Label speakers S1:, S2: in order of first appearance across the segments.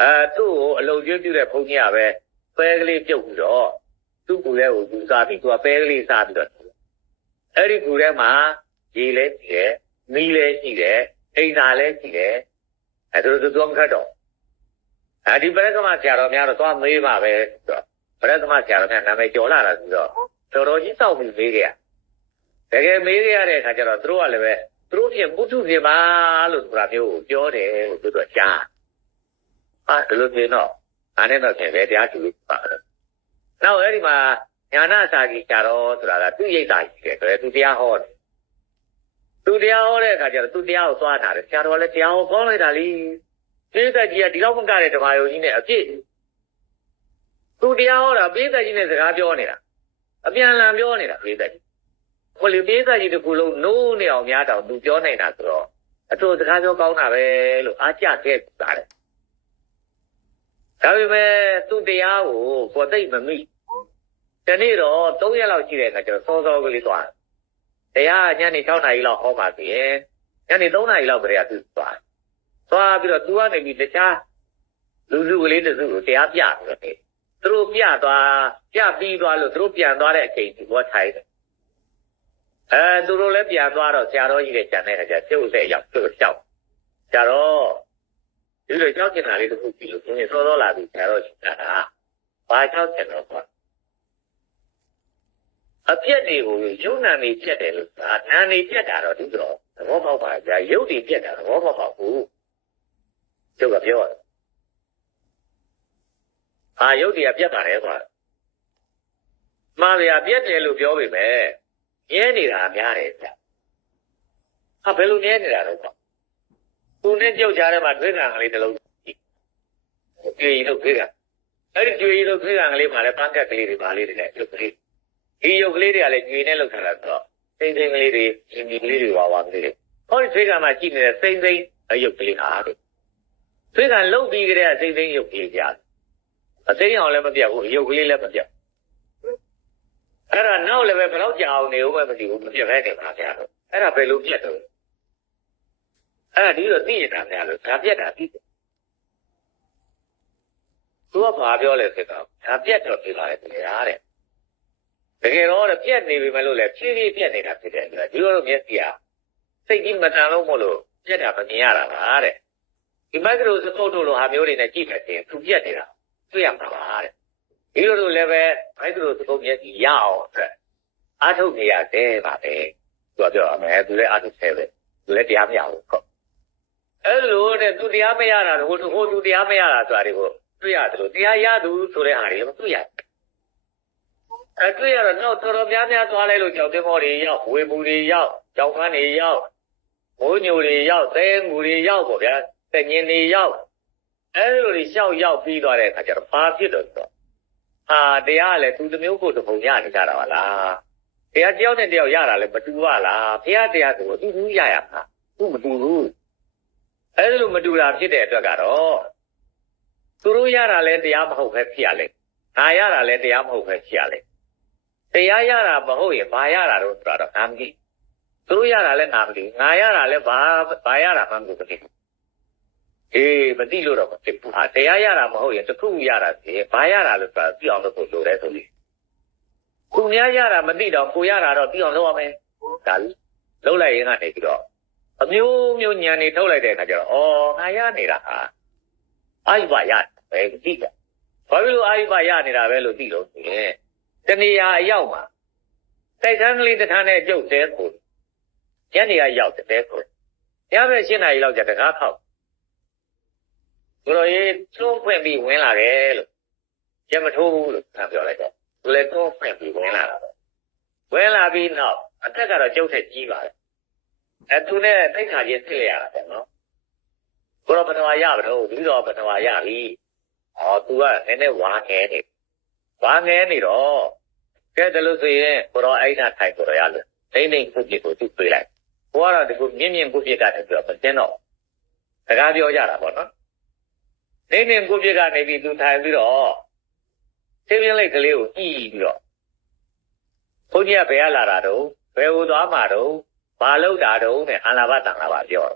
S1: အဲသူ့ကိုအလုံကျွေးပြုတဲ့ဘုန်းကြီးကပဲပဲကလေးပြုတ်ပြီးတော့သူ့ကူထဲကိုယူစားပြီးသူကပဲကလေးစားပြီးတော့အဲ့ဒီကူထဲမှာရေလဲရှိတယ်မီးလဲရှိတယ်အိမ်သာလဲရှိတယ်အဲသူတို့သွားမခတ်တော့အဲဒီပရကမဆရာတော်များတော့သွားမေးပါပဲဆိုတော့ပရကမဆရာတော်များနာမည်ကျော်လာတာဆိုတော့တော်တော်ကြီးစောက်ပြီးမေးကြရတကယ်မေးကြရတဲ့အခါကျတော့သူတို့ကလည်းပဲသူတို့ပြင်ပုထုပြင်ပါလို့ဆိုတာမျိုးကိုပြောတယ်လို့သူတို့ကြား အာဒီလိုပြင်တော့အားနဲ့တော့ပြင်ပဲတရားသူလို့ပါတယ်နောက်အဲ့ဒီမှာညာနာစာကြီးဆရာတော်ဆိုတာကသူ့ရိတ်တာကြီးတယ်ဆိုတော့သူတရားဟောတယ်သူတရားဟောတဲ့အခါကျတော့သူတရားကိုသွားတာတယ်ဆရာတော်လည်းတရားကိုကောင်းလိုက်တာလीပိဿကြီးကဒီလောက်မကတဲ့ဓမ္မယုံကြီးနဲ့အပြည့်သူတရားဟောတာပိဿကြီးနဲ့စကားပြောနေတာအပြန်အလှန်ပြောနေတာပိဿကြီးဟိုလေပိဿကြီးတကူလုံးနိုးနေအောင်များတောင်သူပြောနေတာဆိုတော့အတူစကားပြောကောင်းတာပဲလို့အားကြခဲ့တာတယ် ဒါပေမဲ့သူတရားကိုကိုသိမ့်မမိတနေ့တော့3ရက်လောက်ရှိတဲ့အခါကျတော့စောစောကလေးသွားတရားညနေ6နာရီလောက်ဟောပါသေးရဲ့ညနေ3နာရီလောက်ကြရသူသွားသွားပြီးတော့သူကနေပြီးတခြားလူစုကလေးတစုကိုတရားပြပြီးတော့သူတို့ပြသွားပြပြီးသွားလို့သူတို့ပြန်သွားတဲ့အချိန်ဒီဘောထိုင်တယ်အဲသူတို့လည်းပြန်သွားတော့ဆရာတော်ကြီးလည်းကြံတဲ့အခါကျကျုပ်လည်းရောက်သူတို့လျှောက်ဆရာတော် ဒီလိုကြောက်ကျင်တာလေးတစ်ခုပြီလို့ဒီနေ့စောစောလာပြီးဆရာတော်ရှိတာဘာကြောက်ကျင်တော့ကွာအပြက်တွေကိုယုံနာနေပြက်တယ်လို့ဆိုတာနာနေပြက်တာတော့ဒီတော့သဘောပေါက်ပါကြာရုပ်တွေပြက်တာသဘောပေါက်ပါဘူးကျုပ်ကပြောတယ်အာရုပ်တွေကပြက်ပါတယ်ကွာမှားဗျာပြက်တယ်လို့ပြောပေမဲ့မြဲနေတာများတယ်ဗျဟာဘယ်လိုမြဲနေတာတော့ကွာ သူနဲ့ကြောက်ကြတဲ့မှာတွဲခံကလေးတစ်လုံးကြွေရီလို့ခွေးကအဲ့ဒီကြွေရီလို့ခွေးကကလေးမှာလည်းပန်းကက်ကလေးတွေပါလေးတွေနဲ့ရုပ်ကလေးဒီရုပ်ကလေးတွေကလည်းကြွေနဲ့လောက်ထားတာဆိုတော့စိမ့်စိမ့်ကလေးတွေဒီဒီကလေးတွေဝါဝါကလေးတွေဟောဒီခွေးကမှာကြည့်နေတဲ့စိမ့်စိမ့်အရုပ်ကလေးဟာတဲ့ခွေးကလှုပ်ပြီးကြတဲ့စိမ့်စိမ့်ရုပ်ကလေးကြားအသိအောင်လည်းမပြတ်ဘူးရုပ်ကလေးလည်းမပြတ်အဲ့ဒါနောက်လည်းပဲဘယ်တော့ကြာအောင်နေဦးမသိဘူးမပြတ်ပဲတယ်ခါကြတော့အဲ့ဒါဘယ်လိုပြတ်တော့ အဲ့ဒါဒီလိုသိရတာများလို့ဒါပြတ်တာသိတယ်သူကဘာပြောလဲဆိုတော့ဒါပြတ်တော့ပြလာတယ်တရားတဲ့တကယ်တော့ပြတ်နေပြီမလို့လေဖြည်းဖြည်းပြတ်နေတာဖြစ်တယ်ဒီလိုတော့မျက်စိကစိတ်ကြီးမတန်လို့မို့လို့ပြတ်တာမမြင်ရတာပါတဲ့ဒီမက်ကလေးစကုတ်တို့လိုဟာမျိုးတွေနဲ့ကြည့်မယ်တင်သူပြတ်နေတာတွေ့ရမှာပါတဲ့ဒီလိုလိုလည်းပဲဘိုက်ကလေးစကုတ်မျက်စိရအောင်အတွက်အားထုတ်နေရတယ်ပါပဲသူကပြောအမေသူလည်းအားထုတ်ဆဲပဲသူလည်းတရားမရဘူးဟုတ် အဲ့လိုနဲ့သူတရားမရတာဟိုဟိုသူတရားမရတာဆိုတာတွေကိုတွေ့ရတယ်လို့တရားရသူဆိုတဲ့ဟာတွေမတွေ့ရအဲတွေ့ရတော့တော့တော်တော်များများသွားလဲလို့ကြောက်တဲ့ဘောတွေရောက်ဝေဘူးတွေရောက်ကြောက်ခန်းတွေရောက်မိုးညိုတွေရောက်သဲငူတွေရောက်ပေါ့ဗျာတငင်တွေရောက်အဲလိုတွေရှောက်ရောက်ပြီးသွားတဲ့အခါကျတော့ဘာဖြစ်တော့ဆိုတော့ဟာတရားကလည်းသူတစ်မျိုးကိုတစ်ပုံရနေကြတာပါလားတရားတယောက်နဲ့တယောက်ရတာလည်းမတူပါလားဘုရားတရားဆိုတော့သူသူရရမှာသူမတူဘူး အဲလိုမတူတာဖြစ်တဲ့အတွက်ကတော့သူတို့ရတာလည်းတရားမဟုတ်ပဲဖြစ်ရလေငါရတာလည်းတရားမဟုတ်ပဲဖြစ်ရလေတရားရတာမဟုတ်ရင်ဘာရတာတော့ဆိုတော့ငါမသိသူတို့ရတာလည်းငါမသိငါရတာလည်းဘာဘာရတာမှမသိဘူးအေးမသိလို့တော့မဖြစ်ဘူးဟာတရားရတာမဟုတ်ရင်တစ်ခုရတာစီဘာရတာလို့ဆိုတာသိအောင်လုပ်ဖို့လိုတယ်ဆိုပြီးခုများရတာမသိတော့ကိုရတာတော့သိအောင်လုပ်ရမယ်ဒါလုံးလိုက်ရင်ကနေပြီးတော့ အမျိုးမျိုးညံနေထုတ်လိုက်တဲ့အခါကျတော့အော်ငါရနေတာဟာအာယုဘရပဲသိတယ်ဘာဖြစ်လို့အာယုဘရနေတာပဲလို့သိလို့ဆိုရင်တဏှာအရောက်မှာတိုက်ခန်းကလေးတစ်ခါနဲ့ကျုပ်တဲကိုညနေကရောက်တဲကိုညဘက်၈နာရီလောက်ကျတကားခောက်ဘုရောရေးသုံးဖွင့်ပြီးဝင်လာတယ်လို့ကျမထိုးဘူးလို့ခံပြောလိုက်တော့သူလည်းသုံးဖွင့်ပြီးဝင်လာတာပဲဝင်လာပြီးနောက်အသက်ကတော့ကျုပ်ထက်ကြီးပါတယ် အဲသူနဲ့တိတ်ခါချင်းဖြစ်ရတာပေါ့နော်ဘုရောပထမရပါတော့ပြီးတော့ပထမရပြီဟောသူကနည်းနည်းဝါငဲနေဝါငဲနေတော့ကဲဒါလို့ဆိုရင်ဘုရောအဲ့ဒါထိုင်ကြရလို့ဒိမ့်ဒိမ့်ခုပြစ်ကိုသူ့ပြေးလိုက်ဘုရားတော့ဒီခုမြင့်မြင့်ခုပြစ်ကနေပြီးတော့မတင်းတော့စကားပြောကြတာပေါ့နော်ဒိမ့်ဒိမ့်ခုပြစ်ကနေပြီးသူထိုင်ပြီးတော့သင်းပြင်းလိုက်ကလေးကိုကြည့်ပြီးတော့ဘုန်းကြီးကဘယ်ကလာတာတော့ဘယ်ဟိုသွားမှာတော့ ဘာလောက်တာတော့နဲ့အာနာဘတန်လာပါပြော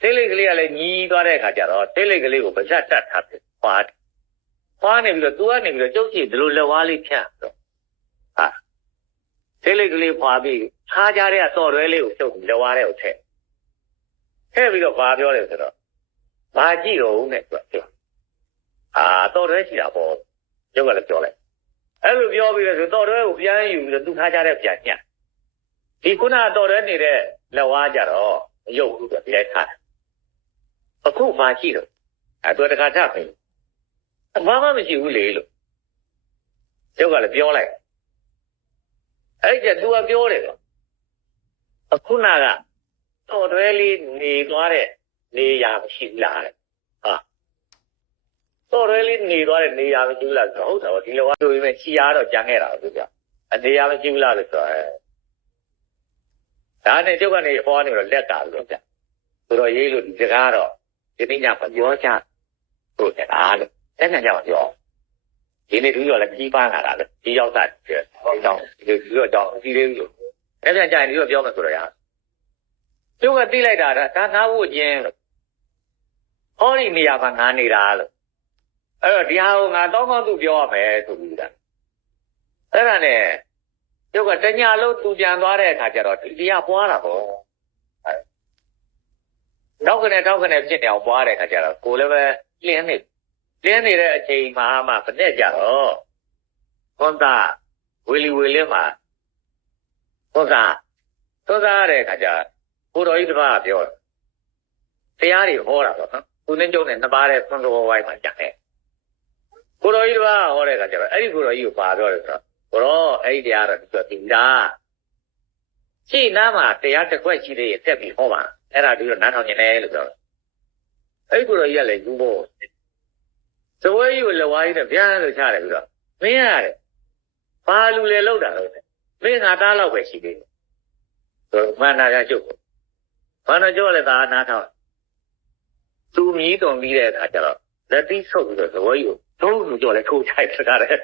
S1: စိတ်လေးကလေးကလည်းညီးသွားတဲ့အခါကျတော့စိတ်လေးကလေးကိုပါဇက်တက်ထားတယ်ခွာတယ်ခွာနေပြီးတော့သူကနေပြီးတော့ကျုပ်ကြည့်ဒီလိုလက်ဝါးလေးဖြန့်တော့ဟာစိတ်လေးကလေးခွာပြီးခြားကြတဲ့ကတော့တွဲလေးကိုကျုပ်လက်ဝါးတဲ့ကိုထည့်ထည့်ပြီးတော့ဘာပြောလဲဆိုတော့ဘာကြည့်တော့ဦးနဲ့သူကပြောအာတော့တွဲရှိတာပေါ့ကျုပ်ကလည်းပြောလိုက်အဲ့လိုပြောပြီးတော့ဆိုတော့တွဲကိုပြန်ယူပြီးတော့သူထားကြတဲ့ပြန်ညှ ဒီခုနတော့တွဲနေတဲ့လက်ဝါးကြတော့မရုပ်ဘူးဆိုပြီးလိုက်ထားတယ်အခုမှရှိတော့အဲသူတခါထပြီအဘာမှမရှိဘူးလေလို့ကျောက်ကလည်းပြောလိုက်အဲ့ကျသူကပြောတယ်တော့အခုနကတော့တွဲလေးနေသွားတဲ့နေရာမရှိဘူးလားတဲ့ဟာတော့တွဲလေးနေသွားတဲ့နေရာမရှိဘူးလားဆိုတော့ဟုတ်တယ်ဗောဒီလိုကဆိုရင်ချီရတော့ကြံခဲ့တာသူကအနေရာမရှိဘူးလားလို့ဆိုတော့ ဒါနဲ့ကျောက်ကနေဟောနေတော့လက်ကာလို့ဗျဆိုတော့ရေးလို့ဒီစကားတော့ဒီနေ့ညမပြောချဟုတ်တယ်အားလို့အဲ့ညညမပြောဒီနေ့သူရောလည်းကြီးပန်းလာတာလေဒီရောက်တာဟောတော့ဒီလိုတော့ဒီလေးလို့အဲ့ပြန်ကြရင်ဒီလိုပြောမှဆိုတော့ရသူကတိလိုက်တာဒါငါဖို့ခြင်းလို့ဟောဒီနေရာမှာငါနေတာလို့အဲ့တော့ဒီဟာကိုငါတောင်းကောင်းသူပြောရမယ်ဆိုပြီးတာအဲ့ဒါနဲ့ သူကတညာလုံးသူပြန်သွားတဲ့အခါကျတော့ဒီတရားပွားတာပေါ့တောက်ကနေတောက်ကနေဖြစ်နေအောင်ပွားတဲ့ခါကျတော့ကိုလည်းပဲလင်းနေလင်းနေတဲ့အချိန်မှာမှမနဲ့ကြတော့ခွန်သာဝီလီဝီလင်းမှာခွန်သာသောသားတဲ့ခါကျကိုတော်ကြီးတစ်ပါးပြောတရားတွေဟောတာပေါ့နော်သူနဲ့ကျုံနဲ့နှစ်ပါးတဲ့သွန်တော်ဝိုင်းမှာကြတယ်ကိုတော်ကြီးတစ်ပါးဟောတဲ့ခါကျတော့အဲ့ဒီကိုတော်ကြီးကိုပါပြောတယ်ဆိုတော့ ကိုတော်အဲ့ဒီတရားတော့သူကတင်တာရှိနားမှာတရားတစ်ခွက်ရှိသေးရဲ့တက်ပြီးဟောပါအဲ့ဒါပြီးတော့နားထောင်နေတယ်လို့ပြောတယ်အဲ့ဒီကိုတော့ကြီးကလည်းယူဖို့သဝဲကြီးကိုလက်ဝါးကြီးနဲ့ပြန်လို့ချတယ်ပြီးတော့မင်းရတယ်ဘာလူလေလောက်တာလို့မင်းငါသားလောက်ပဲရှိသေးတယ်ဆိုမန္နာရကျုပ်မန္နာကျုပ်လည်းသာနားထောင်သူမြည်တော်ပြီးတဲ့အခါကျတော့လက်ပြီးဆုပ်ပြီးတော့သဝဲကြီးကိုသုံးလူကြော်လဲထိုးချိုက်တကားတယ်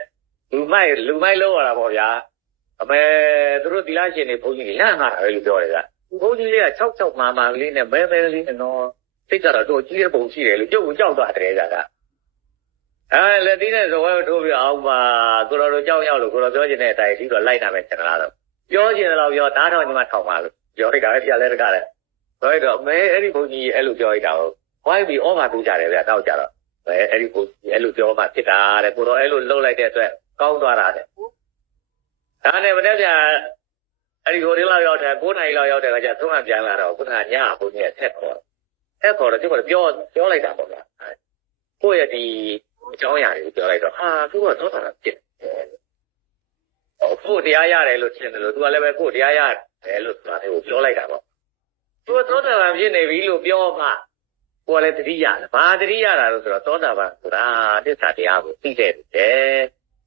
S1: လူမိုက်လူမိုက်လောက်ရတာပေါ့ဗျာအမေသူတို့သီလရှင်တွေဘုန်းကြီးတွေလန့်မှာပဲလို့ပြောတယ်ကဘုန်းကြီးလေးက66မာမာလေးနဲ့မဲမဲလေးနဲ့တော့စိတ်ကြတော့တော့ကြီးတဲ့ပုံရှိတယ်လို့ကြုတ်ကိုကြောက်သွားတယ်ကြတာအဲလက်သီးနဲ့ဇဝဲထိုးပြအောင်ပါကိုတော်တို့ကြောက်ရောက်လို့ကိုတော်ပြောချင်တဲ့အတိုင်းဒီတော့လိုက်တာပဲကျန်လာတော့ပြောချင်တယ်လို့ပြောဓာတ်ထောင်ညီမထောင်ပါလို့ပြောလိုက်တာပဲပြလဲတကားလဲပြောလိုက်တော့မဲအဲ့ဒီဘုန်းကြီးအဲ့လိုပြောလိုက်တာကိုဝိုင်းပြီးဩဘာတူးကြတယ်ဗျာတောက်ကြတော့အဲအဲ့ဒီဘုန်းကြီးအဲ့လိုပြောမှဖြစ်တာတဲ့ကိုတော်အဲ့လိုလှုပ်လိုက်တဲ့အတွက် ကောင်းသွားတာတဲ့ဒါနဲ့မနေ့ကအဲ့ဒီဟိုဒီလောက်ရောက်တယ်9နာရီလောက်ရောက်တဲ့အခါကျသုံးမှပြန်လာတော့ခုနကညဘုန်းကြီးကဆက်ခေါ်ဆက်ခေါ်တော့သူကပြောပြောလိုက်တာပေါ့ဗျာကိုယ့်ရဲ့ဒီအကြောင်းအရာတွေကိုပြောလိုက်တော့ဟာသူကသောတာဖြစ်တယ်ဟိုကိုယ်တရားရတယ်လို့ထင်တယ်လို့သူကလည်းပဲကိုယ်တရားရတယ်လို့ဆိုတာကိုပြောလိုက်တာပေါ့သူကသောတာပန်ဖြစ်နေပြီလို့ပြောမှကိုယ်ကလည်းတတိယတယ်ဘာတတိယတာလို့ဆိုတော့သောတာပန်ဆိုတာသစ္စာတရားကိုသိတဲ့တယ်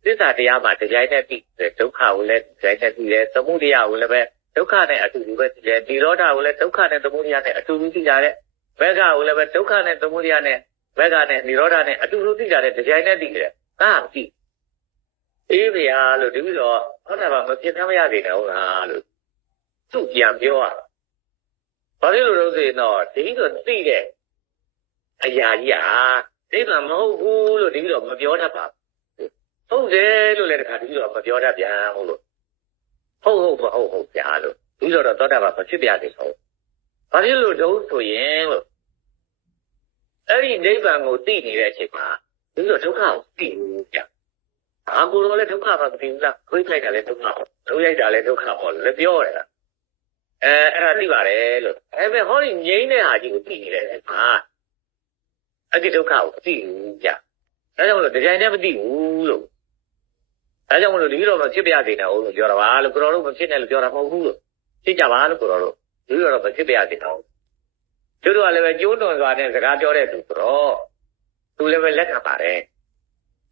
S1: သစ္စာတရားမှာတရားနဲ့ပြီးတယ်ဒုက္ခကိုလည်းတရားနဲ့ပြီးတယ်သမုဒယကိုလည်းပဲဒုက္ခနဲ့အတူတူပဲသိတယ်ဒီရောဓကိုလည်းဒုက္ခနဲ့သမုဒယနဲ့အတူတူသိကြတယ်ဘက်ကကိုလည်းပဲဒုက္ခနဲ့သမုဒယနဲ့ဘက်ကနဲ့និရောဓနဲ့အတူတူသိကြတယ်တရားနဲ့သိတယ်ကာမသိအေးဗျာလို့ဒီလိုတော့ဟောတာပါမဖြစ်သမ်းမရသေးတယ်ဟုတ်လားလို့သူ့ပြန်ပြောရဘာလို့လို့လို့ဆိုရင်တော့ဒီလိုသိတဲ့အရာကြီးဟာသိမှမဟုတ်ဘူးလို့ဒီလိုမပြောတတ်ပါဘူး ဟုတ်တယ်လို့လည်းတခါတည်းတော့မပြောတတ်ပြန်ဟုတ်လို့ဟုတ်ဟုတ်မဟုတ်ဟုတ်ပြားလို့ဒီလိုတော့သောတာပန်မဖြစ်ပြသေးဘူး။ဘာဖြစ်လို့တုံးဆိုရင်လို့အဲ့ဒီနိဗ္ဗာန်ကိုသိနေတဲ့အချိန်မှာဒီလိုဒုက္ခကိုသိနေကြ။အာကိုယ်တော်လည်းဒုက္ခပါမသိဘူးလား။ခွေးထိုက်တာလည်းဒုက္ခပေါ့။ဒုရိုက်တာလည်းဒုက္ခပေါ့လည်းပြောရတာ။အဲအဲ့ဒါသိပါတယ်လို့။အဲ့မဲ့ဟောဒီငြိမ်းတဲ့ဟာကြီးကိုသိနေတဲ့အချိန်မှာအဲ့ဒီဒုက္ခကိုသိဘူးကြ။ဒါကြောင့်မလို့တရားနဲ့မသိဘူးလို့ ဒါကြောင့်မလို့ဒီလိုမဖြစ်ပြသေးနဲ့အောင်လို့ပြောတာပါလို့ကိုတော်တို့မဖြစ်နဲ့လို့ပြောတာမဟုတ်ဘူးလို့ဖြစ်ကြပါလို့ကိုတော်တို့ဒီလိုတော့မဖြစ်ပြသေးတော့သူတို့ကလည်းပဲကျိုးတွန်စွာနဲ့စကားပြောတဲ့သူဆိုတော့သူလည်းပဲလက်ခံပါတယ်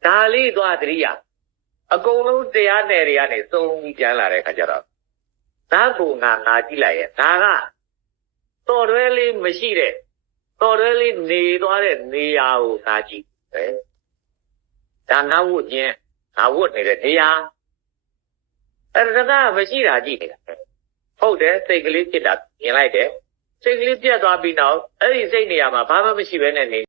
S1: ဒါလေးသွားတရိယာအကုန်လုံးတရားနယ်တွေကနေသုံးပြီးပြန်လာတဲ့ခါကျတော့ဒါကိုငါငါကြည့်လိုက်ရဲ့ဒါကတော်တွဲလေးမရှိတဲ့တော်တွဲလေးနေသွားတဲ့နေရာကိုငါကြည့်ပဲဒါငါဝတ်ခြင်း ငါဝတ်နေတဲ့နေရာအဲ့ဒါကမရှိတာကြည့်နေတာဟုတ်တယ်စိတ်ကလေးဖြစ်တာမြင်လိုက်တယ်စိတ်ကလေးပြတ်သွားပြီးနောက်အဲ့ဒီစိတ်နေရာမှာဘာမှမရှိဘဲနဲ့နေ